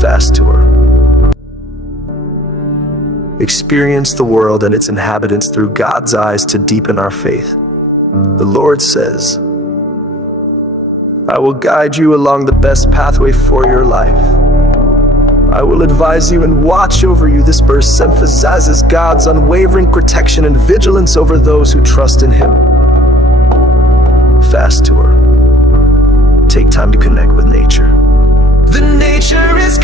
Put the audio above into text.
Fast Tour. Experience the world and its inhabitants through God's eyes to deepen our faith. The Lord says, I will guide you along the best pathway for your life. I will advise you and watch over you. This verse emphasizes God's unwavering protection and vigilance over those who trust in Him. Fast Tour. Take time to connect with nature. The nature is